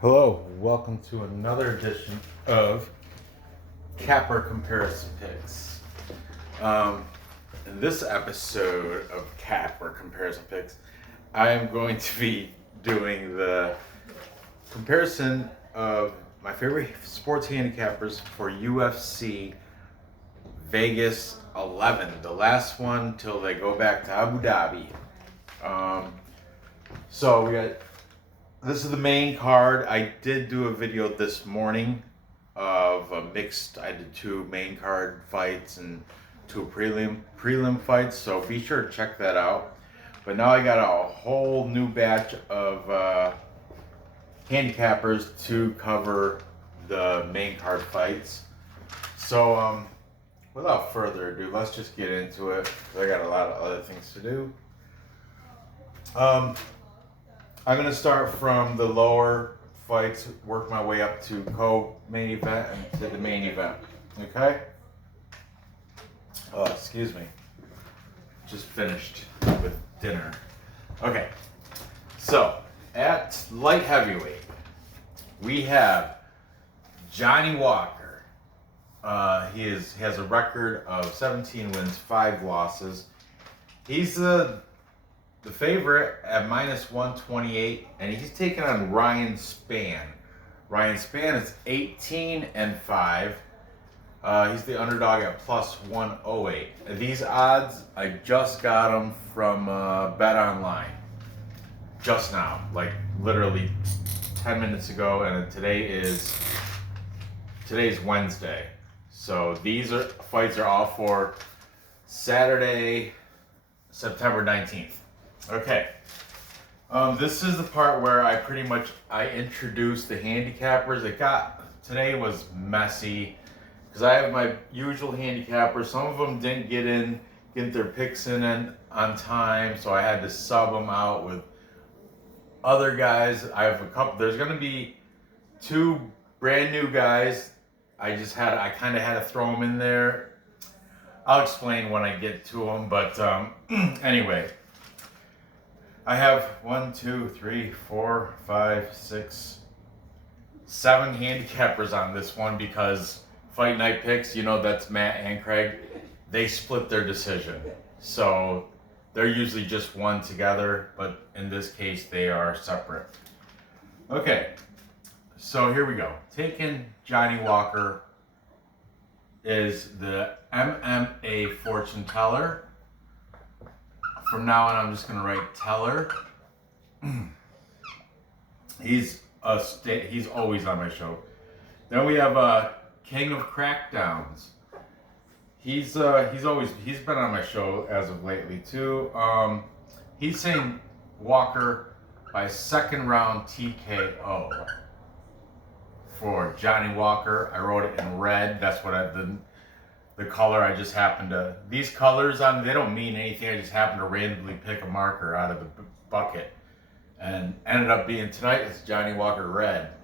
Hello, welcome to another edition of Capper Comparison Picks. In this episode of Capper Comparison Picks, I am going to be doing the comparison of my favorite sports handicappers for UFC Vegas 11, the last one till they go back to Abu Dhabi. So we got. This is the main card. I did do a video this morning of a mixed. I did two main card fights and two prelim fights. So be sure to check that out. But now I got a whole new batch of handicappers to cover the main card fights. So without further ado, let's just get into it. I got a lot of other things to do. I'm going to start from the lower fights, work my way up to co-main event and to the main event. Okay? Oh, excuse me. Just finished with dinner. Okay. So, at light heavyweight, we have Johnny Walker. He has a record of 17 wins, 5 losses. He's the favorite at minus 128, and he's taking on Ryan Spann. Ryan Spann is 18-5. He's the underdog at plus 108. These odds, I just got them from Bet Online. Just now, like literally 10 minutes ago, and today's Wednesday. So these fights are all for Saturday, September 19th. Okay, this is the part where I introduced the handicappers. Today was messy because I have my usual handicappers. Some of them didn't get their picks in on time, so I had to sub them out with other guys. I have a couple. There's going to be 2 brand new guys. I kind of had to throw them in there. I'll explain when I get to them, but anyway. I have 1, 2, 3, 4, 5, 6, 7 handicappers on this one because Fight Night Picks, that's Matt and Craig, they split their decision. So they're usually just one together, but in this case they are separate. Okay, so here we go. Taking Johnny Walker is the MMA fortune teller. From now on, I'm just going to write teller. He's always on my show. Then we have King of Crackdowns. He's been on my show as of lately too. He's saying Walker by second round TKO for Johnny Walker. I wrote it in red. That's what the color I just happened to. These colors they don't mean anything. I just happened to randomly pick a marker out of the bucket, and ended up being tonight. It's Johnny Walker red.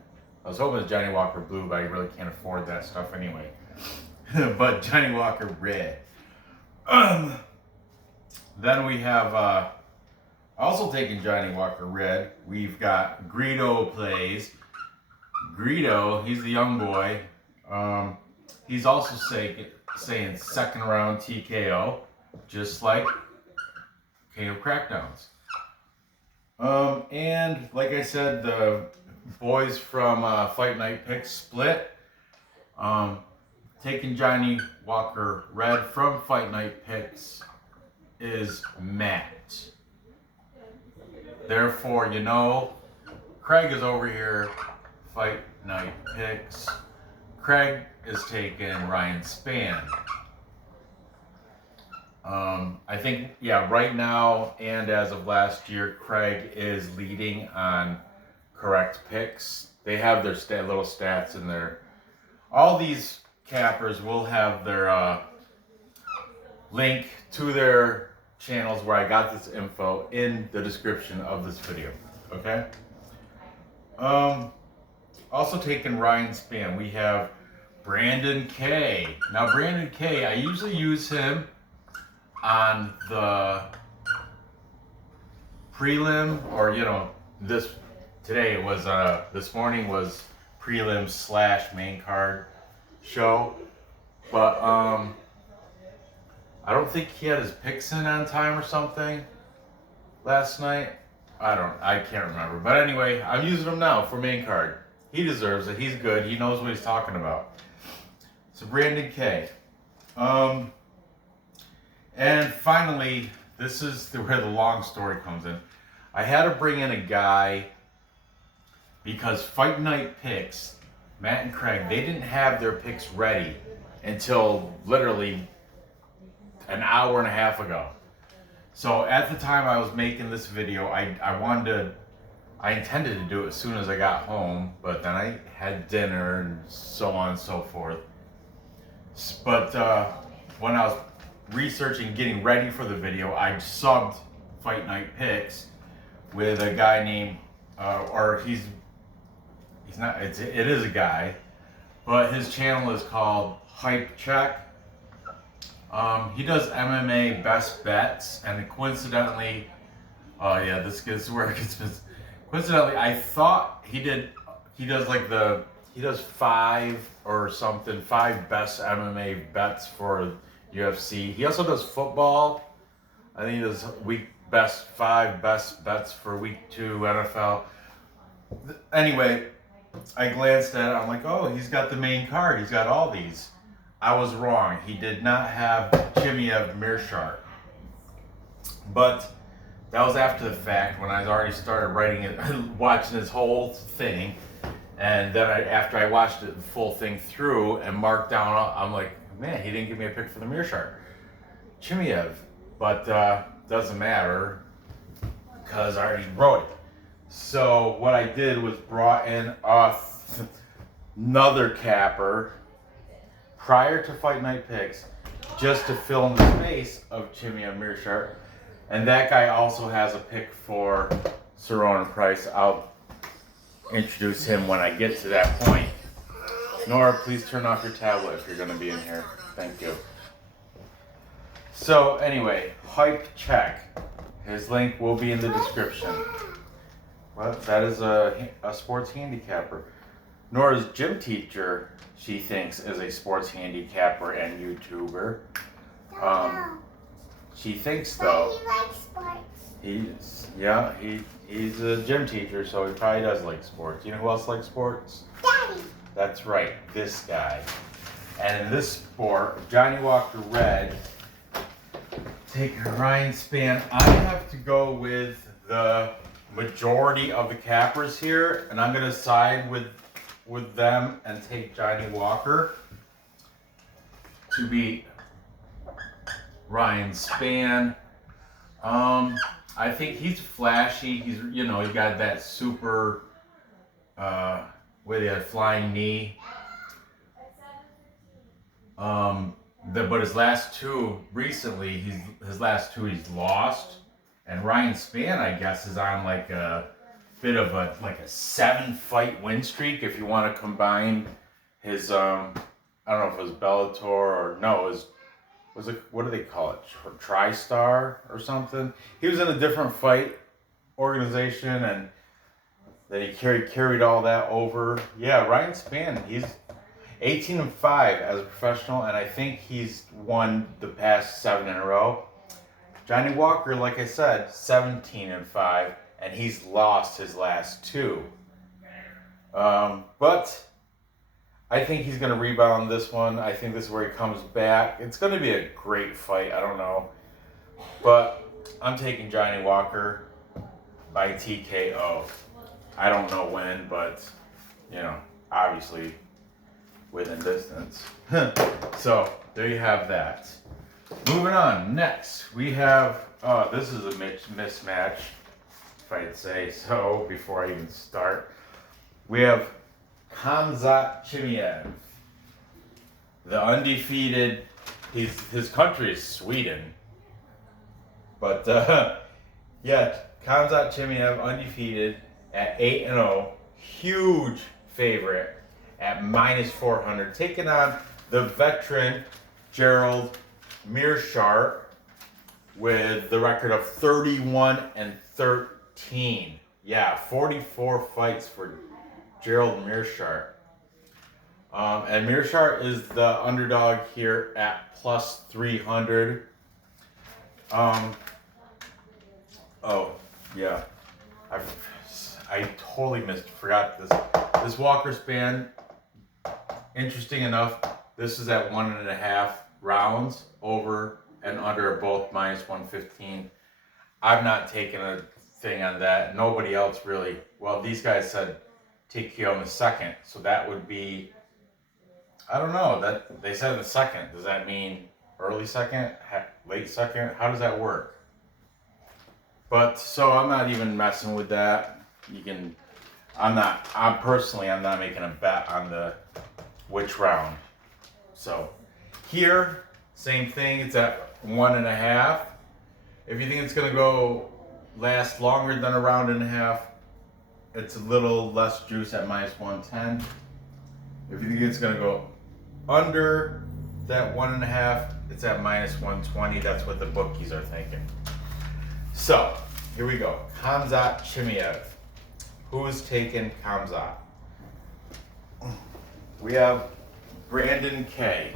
I was hoping it's Johnny Walker blue, but I really can't afford that stuff anyway. But Johnny Walker red. Then we have also taking Johnny Walker red. We've got Greedo plays. Greedo, he's the young boy. He's also saying second round TKO, just like King of Crackdowns. And like I said, the boys from Fight Night Picks split. Taking Johnny Walker red from Fight Night Picks is Matt. Therefore, Craig is over here, Fight Night Picks. Craig is taking Ryan Spann. I think, right now and as of last year, Craig is leading on correct picks. They have their little stats in there. All these cappers will have their link to their channels where I got this info in the description of this video. Okay? Also taking Ryan Spann, we have Brandon K. Now, Brandon K, I usually use him on the prelim or, this today it was, this morning was prelim / main card show. But, I don't think he had his picks in on time or something last night. I can't remember. But anyway, I'm using him now for main card. He deserves it. He's good. He knows what he's talking about. So Brandon K. And finally, this is where the long story comes in. I had to bring in a guy because Fight Night picks, Matt and Craig, they didn't have their picks ready until literally an hour and a half ago. So at the time I was making this video, I intended to do it as soon as I got home, but then I had dinner and so on and so forth. But when I was researching, getting ready for the video, I subbed Fight Night Picks with a guy named, it is a guy, but his channel is called Hype Check. He does MMA best bets, and coincidentally, this gets where it gets. Coincidentally, I thought he does 5 or something, 5 best MMA bets for UFC. He also does football. I think he does 5 best bets for week 2 NFL. Anyway, I glanced at it. I'm like, oh, he's got the main card. He's got all these. I was wrong. He did not have Chimaev Meerschaert. But that was after the fact when I already started writing it, watching his whole thing. And then after I watched it, the full thing through and marked down, I'm like, man, he didn't give me a pick for the Meerschaert. Chimaev. But doesn't matter because I already wrote it. So what I did was brought in another capper prior to Fight Night Picks, just to fill in the space of Chimaev Meerschaert. And that guy also has a pick for Cerrone Price. I'll introduce him when I get to that point. Nora, please turn off your tablet if you're going to be in here. Thank you. So anyway, Hype Check. His link will be in the description. Well, that is a sports handicapper. Nora's gym teacher, she thinks, is a sports handicapper and YouTuber. She thinks though. But he likes sports. He's a gym teacher, so he probably does like sports. You know who else likes sports? Daddy. That's right, this guy. And in this sport, Johnny Walker Red, taking Ryan Spann. I have to go with the majority of the cappers here, and I'm gonna side with them and take Johnny Walker to beat Ryan Spann. I think he's flashy. He's, he got that super, with a flying knee. But his last 2 recently, he's lost. And Ryan Spann, I guess, is on like a bit of a 7-fight win streak. If you want to combine his, I don't know if it was Bellator or no, was it, what do they call it? TriStar or something. He was in a different fight organization, and then he carried all that over. Yeah, Ryan Spann, he's 18-5 as a professional, and I think he's won the past 7 in a row. Johnny Walker, like I said, 17-5, and he's lost his last 2. But I think he's going to rebound this one. I think this is where he comes back. It's going to be a great fight. I don't know. But I'm taking Johnny Walker by TKO. I don't know when, but, obviously within distance. So, there you have that. Moving on. Next, we have, this is a mismatch, if I'd say so, before I even start. We have Khamzat Chimaev, the undefeated. His country is Sweden, but Khamzat Chimaev undefeated at 8-0, huge favorite at -400, taking on the veteran Gerald Meerschaert with the record of 31-13. Yeah, 44 fights for Gerald Meerschaert. And Meerschaert is the underdog here at plus 300. Oh, yeah. I totally forgot this. This Walker Spann, interesting enough, this is at 1.5 rounds, over and under both minus 115. I've not taken a thing on that. Nobody else really. Well, these guys said TKO in the second, so that would be, I don't know, that they said in the second. Does that mean early second, late second? How does that work? But so I'm not even messing with that. I'm not making a bet on the which round. So here, same thing, it's at 1.5. If you think it's gonna last longer than a round and a half, it's a little less juice at minus 110. If you think it's gonna go under that 1.5, it's at minus 120. That's what the bookies are thinking. So here we go. Khamzat Chimaev. Who's taking Khamzat? We have Brandon K.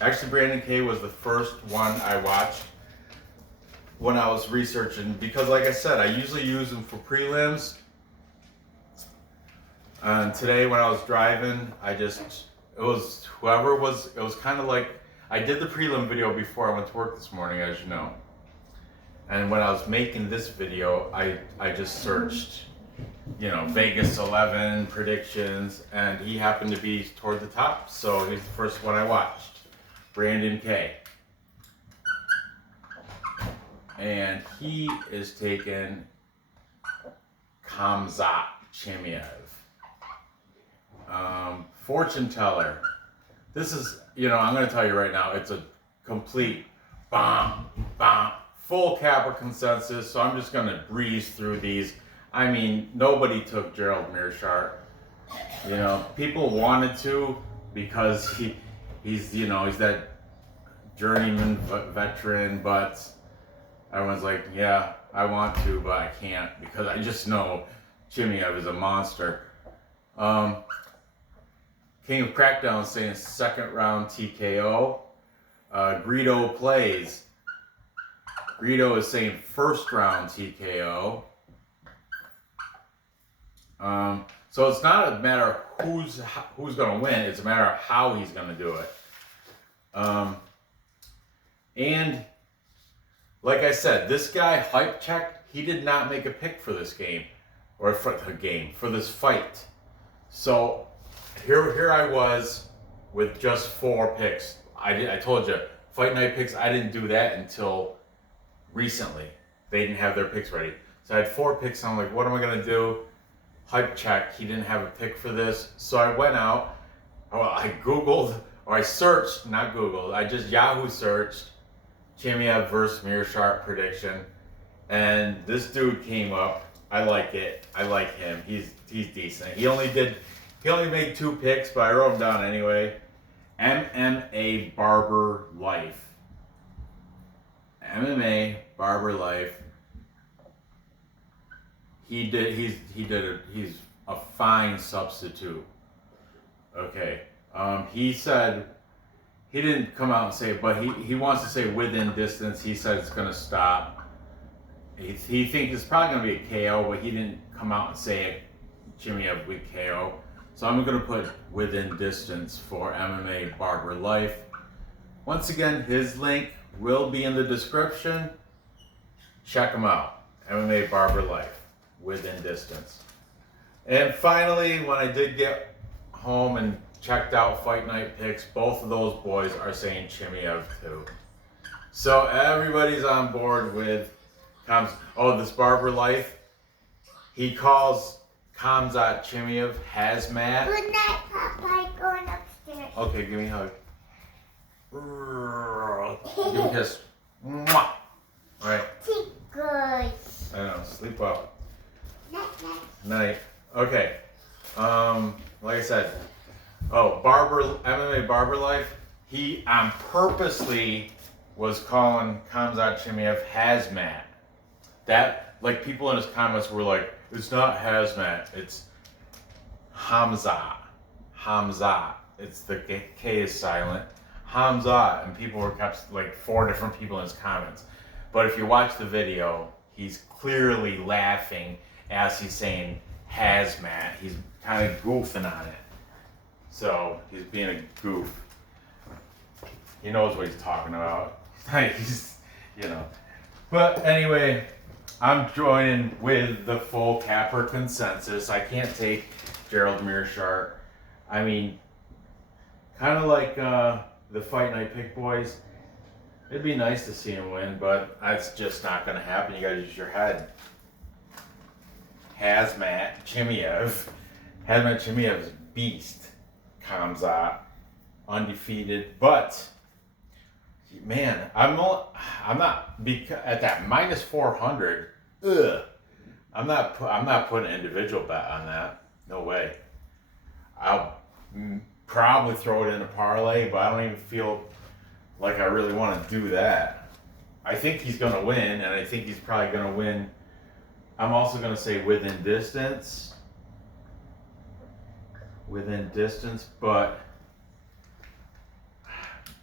Actually, Brandon K was the first one I watched when I was researching, because like I said, I usually use them for prelims. And today when I was driving, it was kind of like, I did the prelim video before I went to work this morning, as you know. And when I was making this video, I just searched, Vegas 11 predictions, and he happened to be toward the top. So he's the first one I watched, Brandon K. And he is taking Khamzat Chimaev. Fortune teller. This is, I'm going to tell you right now, it's a complete full Capper consensus. So I'm just going to breeze through these. I mean, nobody took Gerald Meerschaert. People wanted to because he's that journeyman veteran, but everyone's like, yeah, I want to, but I can't because I just know Chimaev is a monster. King of Crackdown saying second round TKO. Greedo plays. Greedo is saying first round TKO. So it's not a matter of who's going to win. It's a matter of how he's going to do it. And like I said, this guy hype checked. He did not make a pick for this game, or for this fight. So here I was with just 4 picks. I told you, fight night picks, I didn't do that until recently. They didn't have their picks ready. So I had 4 picks. I'm like, what am I going to do? Hype check. He didn't have a pick for this. So I went out. I Googled, or I searched, not Googled. I just Yahoo searched Chimaev versus Meerschaert prediction. And this dude came up. I like it. I like him. He's decent. He only made 2 picks, but I wrote them down anyway. MMA Barber Life. MMA Barber Life. He's a fine substitute. Okay. He said, he didn't come out and say it, but he wants to say within distance. He said it's going to stop. He thinks it's probably going to be a KO, but he didn't come out and say it. Chimaev with KO. So I'm going to put within distance for MMA Barber Life. Once again, his link will be in the description. Check him out. MMA Barber Life, within distance. And finally, when I did get home and checked out Fight Night picks, both of those boys are saying Chimaev too. So everybody's on board with this Barber Life. He calls Khamzat Chimaev hazmat. Good night, Papa. Going upstairs. Okay, give me a hug. Give me a kiss. Mwah. All right. Sleep good. I know. Sleep well. Night, night. Night. Okay. Like I said, MMA Barber Life. He purposely was calling Khamzat Chimaev hazmat. That, like, people in his comments were like, It's not Hazmat. It's Khamzat. Khamzat. It's the K is silent. Khamzat, and people were kept like 4 different people in his comments. But if you watch the video, he's clearly laughing as he's saying Hazmat. He's kind of goofing on it. So he's being a goof. He knows what he's talking about. He's, you know. But anyway, I'm joining with the full capper consensus. I can't take Gerald Meerschaert. I mean, kind of like the fight night pick boys. It'd be nice to see him win, but that's just not going to happen. You got to use your head. Chimaev. Hazmat Chimaev is beast. Khamzat, undefeated, but man, I'm not at that minus 400. Ugh. I'm not putting an individual bet on that. No way. I'll probably throw it in a parlay, but I don't even feel like I really want to do that. I think he's going to win, and I think he's probably going to win. I'm also going to say within distance. Within distance, but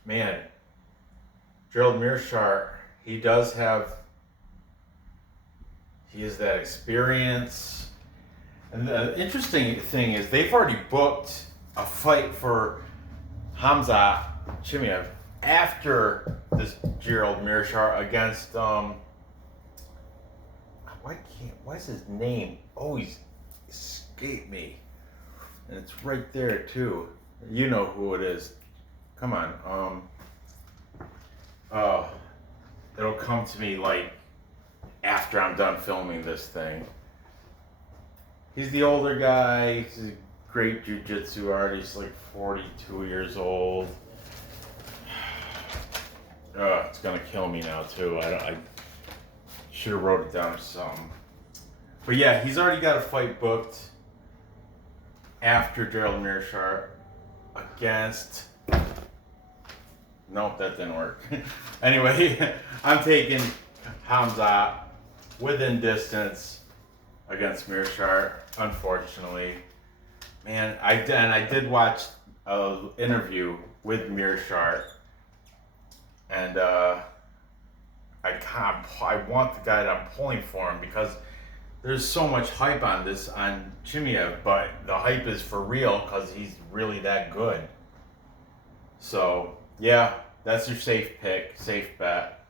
man, Gerald Meerschaert, he has that experience. And the interesting thing is they've already booked a fight for Khamzat Chimaev after this Gerald Meerschaert against why is his name always escape me? And it's right there too. You know who it is. Come on. It'll come to me like after I'm done filming this thing. He's the older guy. He's a great jiu-jitsu artist, like 42 years old. It's gonna kill me now too. I should have wrote it down or something. But yeah, he's already got a fight booked after Gerald Meerschaert against. Nope, that didn't work. Anyway, I'm taking Khamzat within distance against Meerschaert, unfortunately. Man, I did watch an interview with Meerschaert, and I want the guy that I'm pulling for him because there's so much hype on Chimaev, but the hype is for real because he's really that good. So, yeah, that's your safe pick, safe bet.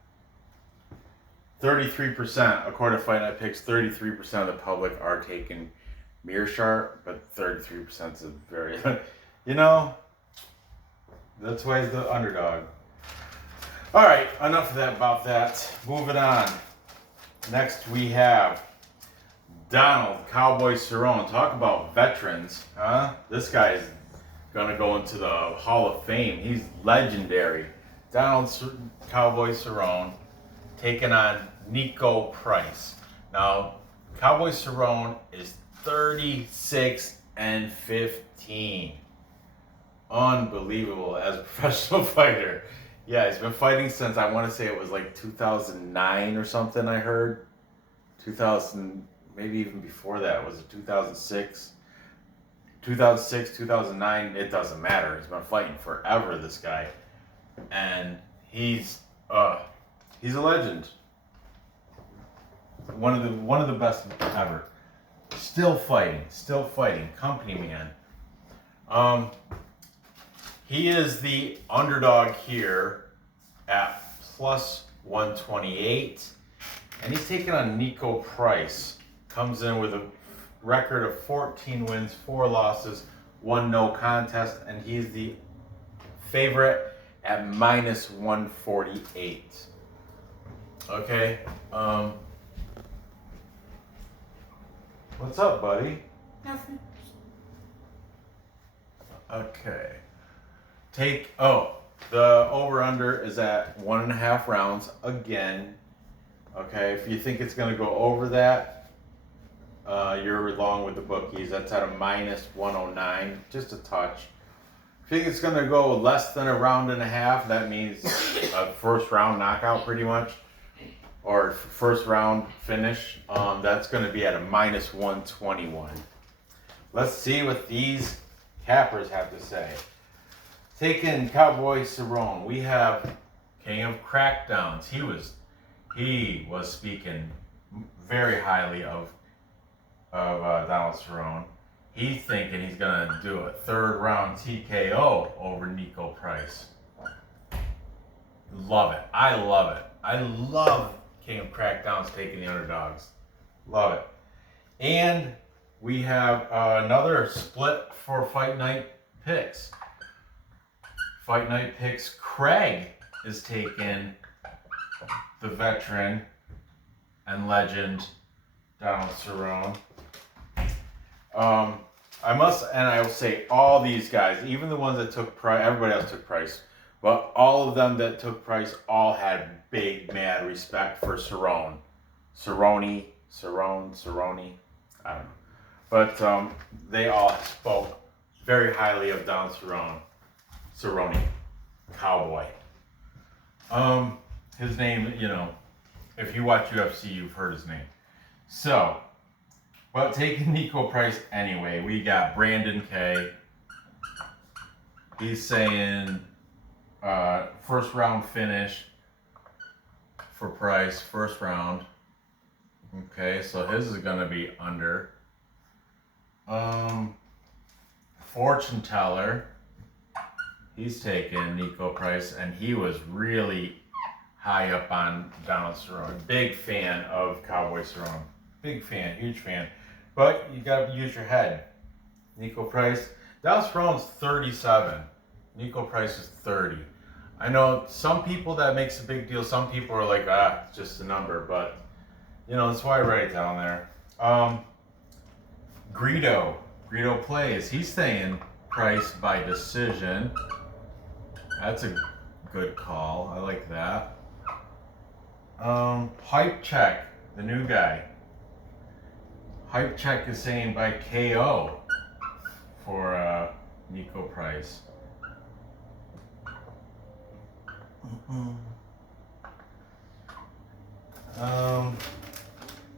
33%, according to Fight Night Picks, 33% of the public are taking Meerschaert, but 33% is very, that's why he's the underdog. All right, enough of that about that. Moving on. Next we have Donald Cowboy Cerrone. Talk about veterans, huh? This guy's gonna go into the Hall of Fame. He's legendary. Donald Cowboy Cerrone taking on Niko Price. Now, Cowboy Cerrone is 36-15. Unbelievable as a professional fighter. Yeah, he's been fighting since, I want to say it was like 2009 or something, I heard. 2000, maybe even before that. Was it 2006? 2006, 2009, it doesn't matter. He's been fighting forever, this guy. And he's a legend. One of the best ever. Still fighting. Company man. He is the underdog here at plus 128. And he's taking on Niko Price. Comes in with a record of 14 wins, 4 losses, 1 no contest, and he's the favorite at minus 148. Okay. What's up, buddy? Nothing. Okay. The over-under is at 1.5 rounds again. Okay, if you think it's going to go over that, you're along with the bookies. That's at a minus 109, just a touch. If you think it's going to go less than a round and a half, that means a first round knockout pretty much. or first round finish. That's going to be at a -121. Let's see what these cappers have to say. Taking Cowboy Cerrone, we have King of Crackdowns. He was speaking very highly of Donald Cerrone. He's thinking he's gonna do a third round TKO over Niko Price. Love it. I love it. I love King of Crackdowns taking the underdogs. Love it. And we have another split for Fight Night picks. Fight Night picks. Craig is taking the veteran and legend Donald Cerrone. I will say all these guys, even the ones that took Price, everybody else took Price, but all of them that took Price all had big, mad respect for Cerrone. Cerrone, I don't know. But they all spoke very highly of Donald Cerrone, Cowboy. His name, if you watch UFC, you've heard his name. So, but taking Niko Price anyway, we got Brandon K. He's saying first round finish for Price, first round. Okay, so his is gonna be under. Fortune Teller, he's taking Niko Price, and he was really high up on Donald Cerrone. Big fan of Cowboy Cerrone. Big fan, huge fan. But you gotta use your head. Niko Price, Donald Cerrone's 37. Niko Price is 30. I know some people that makes a big deal. Some people are like, it's just a number, but that's why I write it down there. Greedo plays. He's saying Price by decision. That's a good call. I like that. Hype Check, the new guy. Hype Check is saying by KO for Niko Price.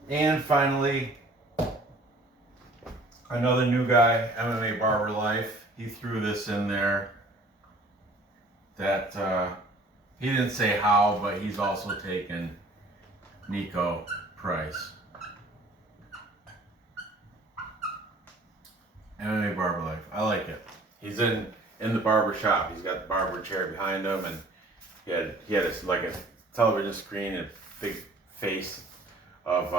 And finally, another new guy, MMA Barber Life. He threw this in there that he didn't say how, but he's also taken Niko Price. MMA Barber Life. I like it. He's in the barber shop. He's got the barber chair behind him, and he had a television screen and a big face of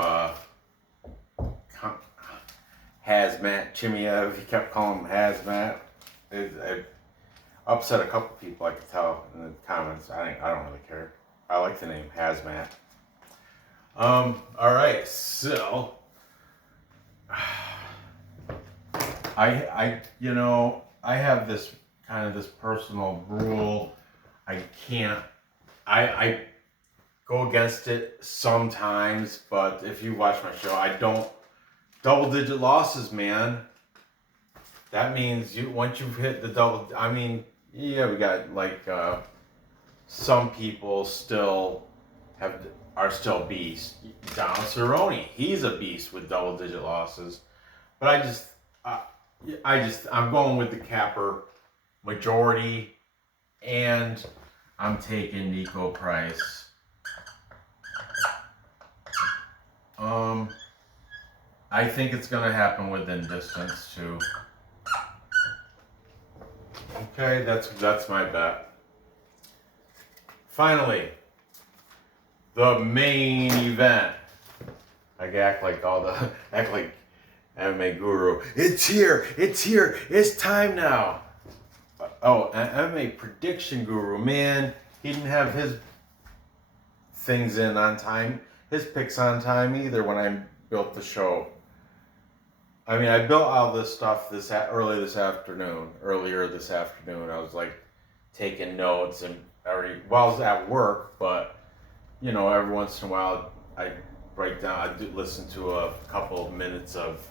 Hazmat Chimaev. He kept calling him Hazmat. It upset a couple people, I could tell in the comments. I don't really care. I like the name Hazmat. All right, so I have this personal rule. I go against it sometimes, but if you watch my show, I don't double-digit losses, man. That means once you've hit the double. I mean, yeah, we got some people are still beasts. Donald Cerrone, he's a beast with double-digit losses, but I'm going with the capper majority, and I'm taking Niko Price. I think it's gonna happen within distance too. Okay, that's my bet. Finally, the main event. I act like MMA guru. It's here. It's time now. Oh, an MMA prediction guru. Man, he didn't have his things in on time. His picks on time either when I built the show. I mean, I built all this stuff earlier this afternoon. I was taking notes and I was at work, but every once in a while I write down. I do listen to a couple of minutes of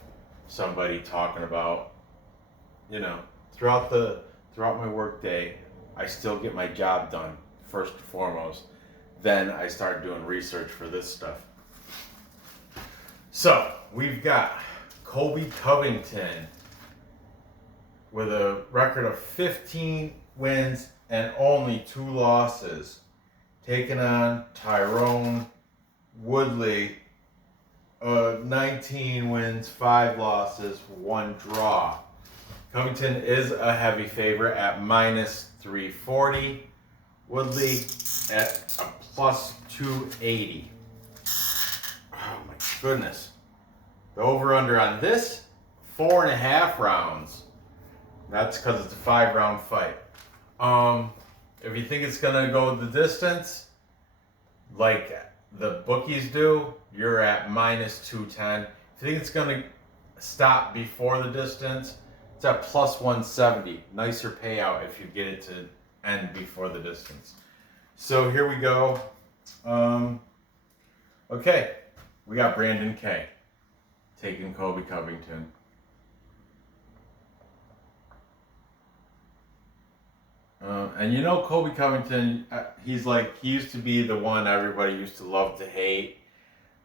somebody talking about, throughout my work day, I still get my job done first and foremost. then I start doing research for this stuff. So we've got Colby Covington with a record of 15 wins and only 2 losses, taking on Tyron Woodley, 19 wins, 5 losses, 1 draw. Covington is a heavy favorite at minus 340. Woodley at a plus 280. Oh my goodness. The over-under on this, 4.5 rounds. That's because it's a 5-round fight. If you think it's going to go the distance, like the bookies do, you're at minus 210. If you think it's going to stop before the distance, it's at plus 170. Nicer payout if you get it to end before the distance. So here we go. Okay, we got Brandon K. taking Colby Covington. And you know Colby Covington, he used to be the one everybody used to love to hate.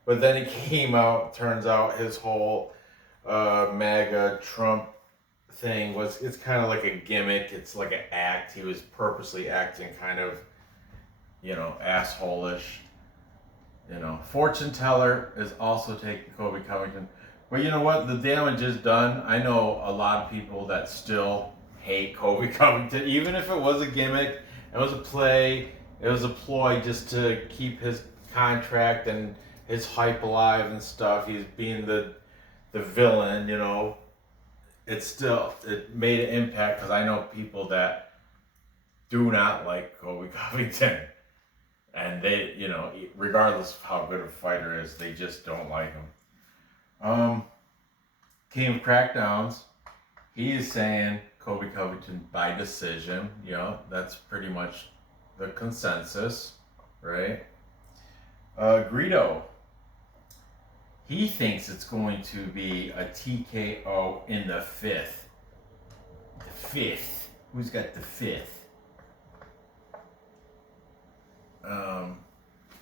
But then he came out, turns out his whole MAGA Trump thing it's kind of like a gimmick. It's like an act. He was purposely acting kind of, asshole-ish. Fortune teller is also taking Colby Covington. But you know what? The damage is done. I know a lot of people that still hate Colby Covington, even if it was a gimmick, it was a play, it was a ploy just to keep his contract and his hype alive and stuff. He's being the villain, it made an impact because I know people that do not like Colby Covington. And they, regardless of how good a fighter is, they just don't like him. King of Crackdowns, he is saying Colby Covington by decision. That's pretty much the consensus, right? Greedo, he thinks it's going to be a TKO in the 5th. The 5th. Who's got the 5th?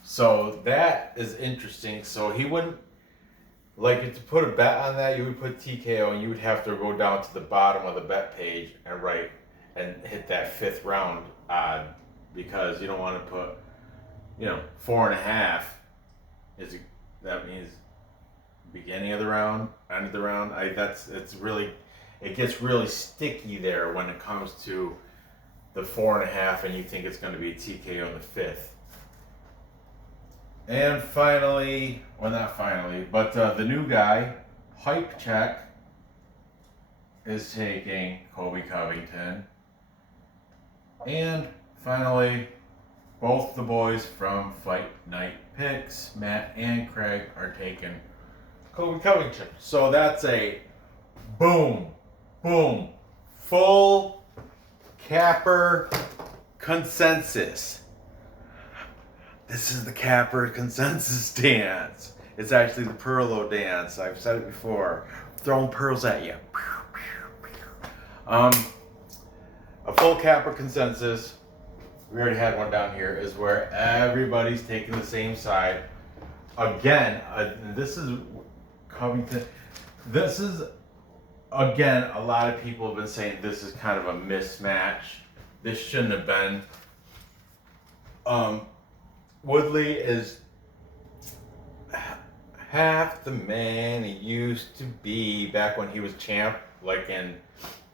So that is interesting. So he wouldn't, to put a bet on that, you would put TKO and you would have to go down to the bottom of the bet page and write and hit that 5th round odd, because you don't want to put, 4.5 that means beginning of the round, end of the round. It gets really sticky there when it comes to the 4.5 and you think it's going to be a TKO in the 5th. And finally, well, not finally, but the new guy, Hype Check, is taking Colby Covington. And finally, both the boys from Fight Night Picks, Matt and Craig, are taking Colby Covington. So that's a boom, full capper consensus. This is the capper consensus dance. It's actually the Perlo dance. I've said it before. Throwing pearls at you. A full capper consensus, we already had one down here, is where everybody's taking the same side. Again, this is Covington. This is, again, a lot of people have been saying this is kind of a mismatch. This shouldn't have been. Woodley is half the man he used to be back when he was champ, like in,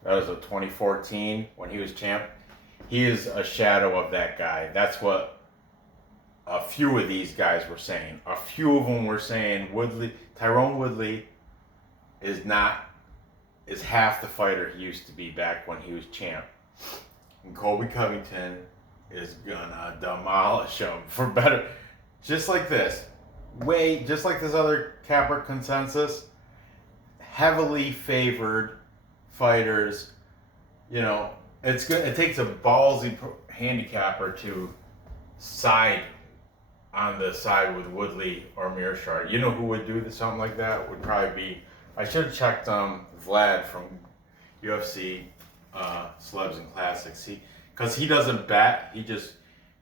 2014 when he was champ. He is a shadow of that guy. That's what a few of these guys were saying. A few of them were saying Tyron Woodley is half the fighter he used to be back when he was champ. And Colby Covington is gonna demolish him for better. Just like this. Just like this other capper consensus, heavily favored fighters, it's good. It takes a ballsy handicapper to side on the side with Woodley or Meerschaert. You know who would do something like that? Would probably be, I should have checked Vlad from UFC Celebs and Classics. Because he doesn't bet,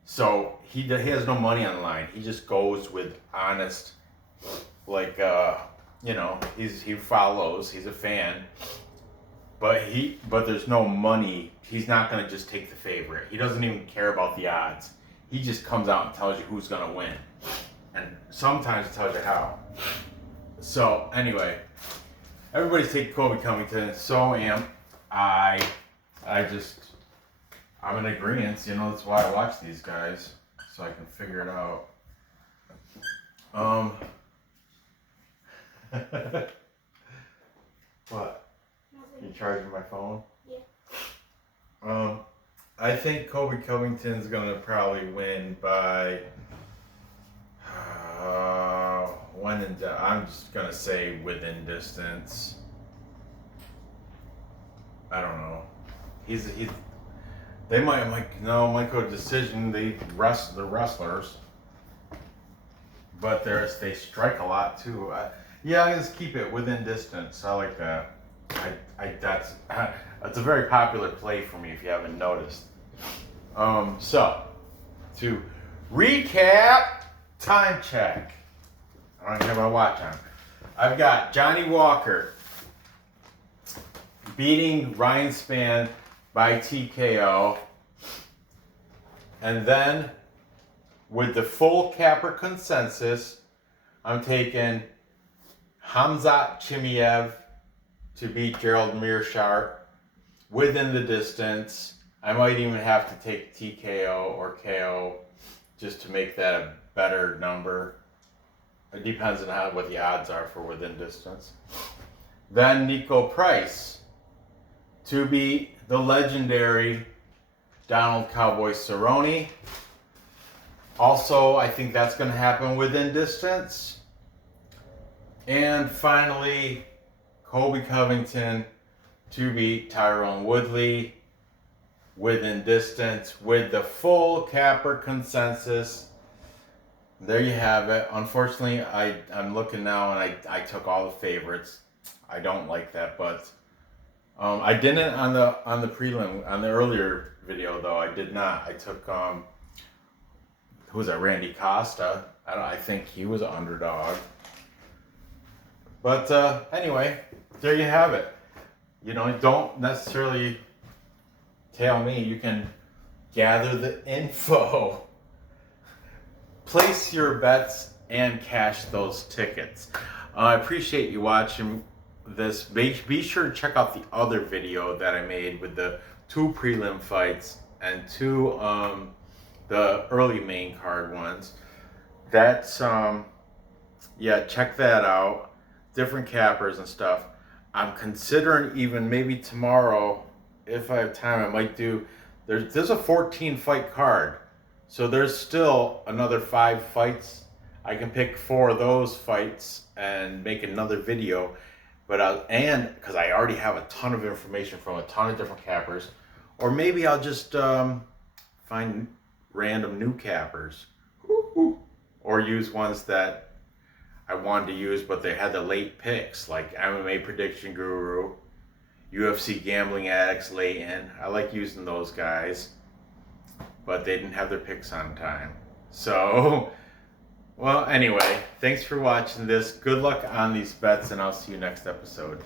So he has no money on the line. He just goes with honest, like he follows. He's a fan, but there's no money. He's not gonna just take the favorite. He doesn't even care about the odds. He just comes out and tells you who's gonna win, and sometimes it tells you how. So anyway, everybody's taking Colby Covington. So am I. I'm in agreement. That's why I watch these guys, so I can figure it out. What? You charging my phone? Yeah. I think Colby Covington's gonna probably win by I'm just gonna say within distance. I don't know. They might go decision. The wrestlers, but they strike a lot too. I just keep it within distance. I like that. That's a very popular play for me if you haven't noticed. So to recap, time check. I don't have my watch on. I've got Johnny Walker beating Ryan Spann by TKO. And then with the full capper consensus, I'm taking Khamzat Chimaev to beat Gerald Meerschaert within the distance. I might even have to take TKO or KO just to make that a better number. It depends on what the odds are for within distance. Then Niko Price to beat the legendary Donald Cowboy Cerrone. Also, I think that's going to happen within distance. And finally, Colby Covington to beat Tyron Woodley within distance with the full capper consensus. There you have it. Unfortunately, I'm looking now and I took all the favorites. I don't like that, but I didn't on the prelim, on the earlier video though. I did not. I took who was that? Randy Costa. I think he was an underdog. But anyway, there you have it. Don't necessarily tell me. You can gather the info. Place your bets and cash those tickets. I appreciate you watching this. Be sure to check out the other video that I made with the 2 prelim fights and 2 the early main card ones. That's check that out. Different cappers and stuff. I'm considering even maybe tomorrow, if I have time, I might do. There's a 14 fight card. So there's still another 5 fights. I can pick 4 of those fights and make another video. But because I already have a ton of information from a ton of different cappers, or maybe I'll just find random new cappers, or use ones that I wanted to use, but they had the late picks, like MMA Prediction Guru, UFC Gambling Addicts late in. I like using those guys. But they didn't have their picks on time. So, well, anyway, thanks for watching this. Good luck on these bets, and I'll see you next episode.